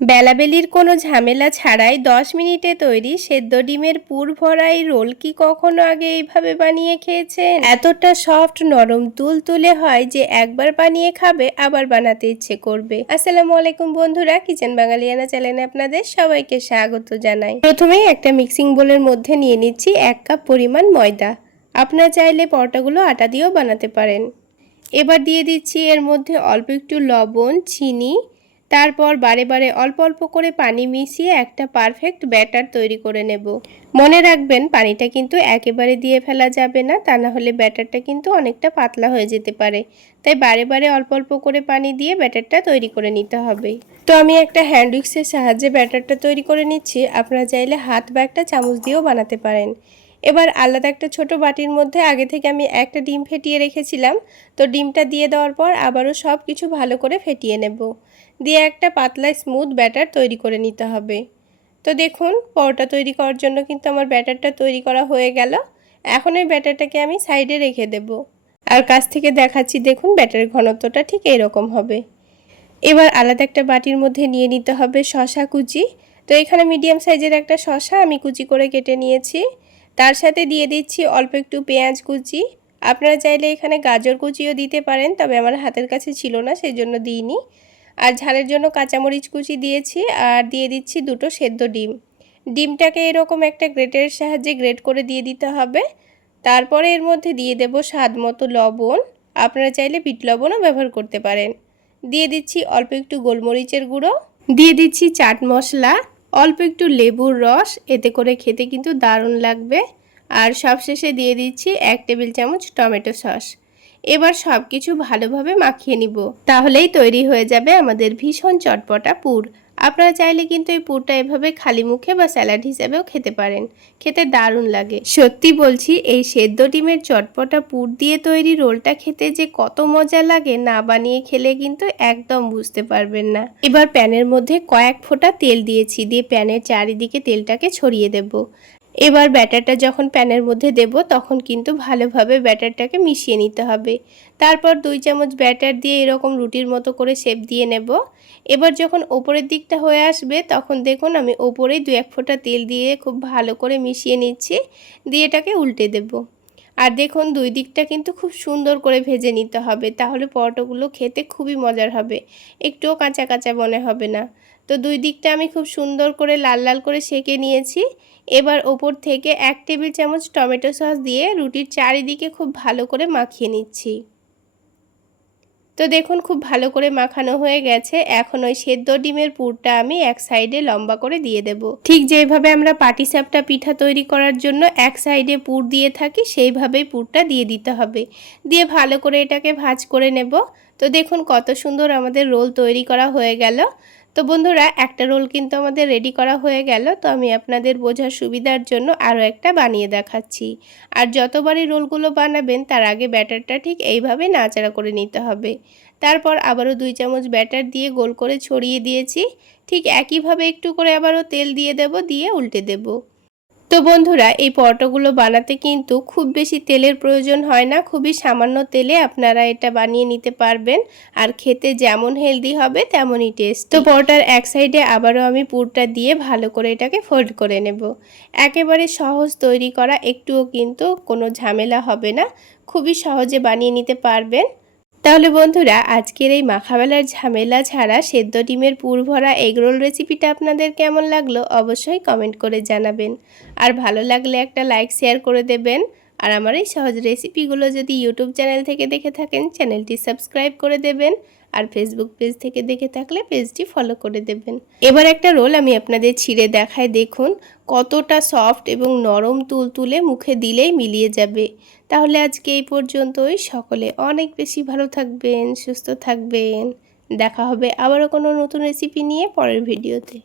বেলাবেলির কোনো ঝামেলা ছাড়াই 10 মিনিটে তৈরি সেদ্ধ ডিমের পুর ভরা এই রোল কি কখনো আগে এইভাবে বানিয়ে খেয়েছেন? এতটা সফট নরম তুলতুলে হয় যে একবার বানিয়ে খাবে আবার বানাতে ইচ্ছে করবে। আসসালামু আলাইকুম বন্ধুরা, কিচেন বাঙালিয়ানা চ্যানেলে আপনাদের সবাইকে স্বাগত জানাই। প্রথমেই একটা মিক্সিং বোলের মধ্যে নিয়ে নিচ্ছি 1 কাপ পরিমাণ ময়দা। আপনারা চাইলে পরোটাগুলো আটা দিয়েও বানাতে পারেন। এবার দিয়ে দিচ্ছি এর মধ্যে অল্প একটু লবণ, চিনি, তারপর বারে বারে অল্প অল্প করে পানি মিশিয়ে একটা পারফেক্ট ব্যাটার তৈরি করে নেব। মনে রাখবেন পানিটা কিন্তু একেবারে দিয়ে ফেলা যাবে না, তা না হলে ব্যাটারটা কিন্তু অনেকটা পাতলা হয়ে যেতে পারে। তাই বারে বারে অল্প অল্প করে পানি দিয়ে ব্যাটারটা তৈরি করে নিতে হবে। তো আমি একটা হ্যান্ড উইক্সের সাহায্যে ব্যাটারটা তৈরি করে নিচ্ছি। আপনারা চাইলে হাত বা একটা চামচ দিয়েও বানাতে পারেন। এবার আলাদা একটা ছোট বাটির মধ্যে আগে থেকে আমি একটা ডিম ফেটিয়ে রেখেছিলাম। তো ডিমটা দিয়ে দেওয়ার পর আবারও সব কিছু ভালো করে ফেটিয়ে নেব। দিয়ে একটা পাতলা স্মুথ ব্যাটার তৈরি করে নিতে হবে। তো দেখুন পরোটা তৈরি করার জন্য কিন্তু আমার ব্যাটারটা তৈরি করা হয়ে গেল। এখন এই ব্যাটারটাকে আমি সাইডে রেখে দেব। আর কাছ থেকে দেখাচ্ছি, দেখুন ব্যাটারের ঘনত্বটা ঠিক এইরকম হবে। এবার আলাদা একটা বাটির মধ্যে নিয়ে নিতে হবে শসা কুচি। তো এখানে মিডিয়াম সাইজের একটা শসা আমি কুচি করে কেটে নিয়েছি। তার সাথে দিয়ে দিচ্ছি অল্প একটু পেঁয়াজ কুচি। আপনারা চাইলে এখানে গাজর কুচিও দিতে পারেন, তবে আমার হাতের কাছে ছিল না সেই জন্য দিইনি। আর ঝালের জন্য কাঁচামরিচ কুচি দিয়েছি, আর দিয়ে দিচ্ছি দুটো সেদ্ধ ডিম। ডিমটাকে এরকম একটা গ্রেটের সাহায্যে গ্রেট করে দিয়ে দিতে হবে। তারপরে এর মধ্যে দিয়ে দেব স্বাদ মতো লবণ। আপনারা চাইলে বিট লবণও ব্যবহার করতে পারেন। দিয়ে দিচ্ছি অল্প একটু গোলমরিচের গুঁড়ো, দিয়ে দিচ্ছি চাট মশলা, অল্প একটু লেবুর রস, এতে করে খেতে কিন্তু দারুণ লাগবে। আর সবশেষে দিয়ে দিচ্ছি 1 টেবিল চামচ টমেটো সস। এবার সব কিছু ভালোভাবে মাখিয়ে নিব। তাহলেই তৈরি হয়ে যাবে আমাদের ভীষণ চটপটা পুর। আপনারা চাইলে কিন্তু এই পুরটা এভাবে খালি মুখে বা স্যালাড হিসেবেও খেতে পারেন, খেতে দারুণ লাগে। সত্যি বলছি, এই সেদ্ধ ডিমের চটপটা পুর দিয়ে তৈরি রোলটা খেতে যে কত মজা লাগে, না বানিয়ে খেলে কিন্তু একদম বুঝতে পারবেন না। এবার প্যানের মধ্যে কয়েক ফোঁটা তেল দিয়েছি, দিয়ে প্যানের চারিদিকে তেলটাকে ছড়িয়ে দেব। এবার ব্যাটারটা যখন প্যানের মধ্যে দেব তখন কিন্তু ভালোভাবে ব্যাটারটাকে মিশিয়ে নিতে হবে। তারপর 2 চামচ ব্যাটার দিয়ে এরকম রুটির মতো করে শেপ দিয়ে নেব। এবার যখন ওপরের দিকটা হয়ে আসবে তখন দেখুন আমি ওপরেই 2-1 ফোঁটা তেল দিয়ে খুব ভালো করে মিশিয়ে নিচ্ছি, দিয়ে এটাকে উল্টে দেব। আর দেখুন 2 দিকটা কিন্তু খুব সুন্দর করে ভেজে নিতে হবে, তাহলে পরোটাগুলো খেতে খুবই মজার হবে, একটুও কাঁচা কাঁচা মনে হবে না। তো 2 দিকটা আমি খুব সুন্দর করে লাল লাল করে সেঁকে নিয়েছি। এবার ওপর থেকে 1 টেবিল চামচ টমেটো সস দিয়ে রুটির চারিদিকে খুব ভালো করে মাখিয়ে নিচ্ছি। তো দেখুন খুব ভালো করে মাখানো হয়ে গেছে। এখন ওই সেদ্ধ ডিমের পুরটা আমি এক সাইডে লম্বা করে দিয়ে দেব। ঠিক যেভাবে আমরা পাটিসাপটা পিঠা তৈরি করার জন্য এক সাইডে পুর দিয়ে থাকি, সেইভাবেই পুরটা দিয়ে দিতে হবে। দিয়ে ভালো করে এটাকে ভাঁজ করে নেব। তো দেখুন কত সুন্দর আমাদের রোল তৈরি করা হয়ে গেল। তো বন্ধুরা, একটা রোল কিন্তু আমাদের রেডি করা হয়ে গেল। তো আমি আপনাদের বোঝার সুবিধার জন্য আরও একটা বানিয়ে দেখাচ্ছি। আর যতবারই রোলগুলো বানাবেন তার আগে ব্যাটারটা ঠিক এইভাবে নাড়াচাড়া করে নিতে হবে। তারপর আবারও 2 চামচ ব্যাটার দিয়ে গোল করে ছড়িয়ে দিয়েছি। ঠিক একইভাবে একটু করে আবারও তেল দিয়ে দেব, দিয়ে উল্টে দেব। তো বন্ধুরা, এই পরোটাগুলো বানাতে কিন্তু খুব বেশি তেলের প্রয়োজন হয় না, খুবই সামান্য তেলে আপনারা এটা বানিয়ে নিতে পারবেন। আর খেতে যেমন হেলদি হবে তেমনই টেস্ট। তো পরোটার এক সাইডে আবারও আমি পুরটা দিয়ে ভালো করে এটাকে ফোল্ড করে নেব। একেবারে সহজ তৈরি করা, একটুও কিন্তু কোনো ঝামেলা হবে না, খুবই সহজে বানিয়ে নিতে পারবেন। তাহলে বন্ধুরা, আজকের এই মাখাবেলার ঝামেলা ছাড়া সেদ্ধ ডিমের পুর ভরা এগরোল রেসিপিটা আপনাদের কেমন লাগলো অবশ্যই কমেন্ট করে জানাবেন। আর ভালো লাগলে একটা লাইক শেয়ার করে দেবেন। আর আমার এই সহজ রেসিপিগুলো যদি ইউটিউব চ্যানেল থেকে দেখে থাকেন চ্যানেলটি সাবস্ক্রাইব করে দেবেন। আর ফেসবুক পেজ থেকে দেখে থাকলে পেজটি ফলো করে দেবেন। এবার একটা রোল আমি আপনাদের ছিঁড়ে দেখাই, দেখুন কতটা সফট এবং নরম তুলতুলে, মুখে দিলেই মিলিয়ে যাবে। তাহলে আজকে এই পর্যন্তই। সকলে অনেক বেশি ভালো থাকবেন, সুস্থ থাকবেন। দেখা হবে আবারও কোনো নতুন রেসিপি নিয়ে পরের ভিডিওতে।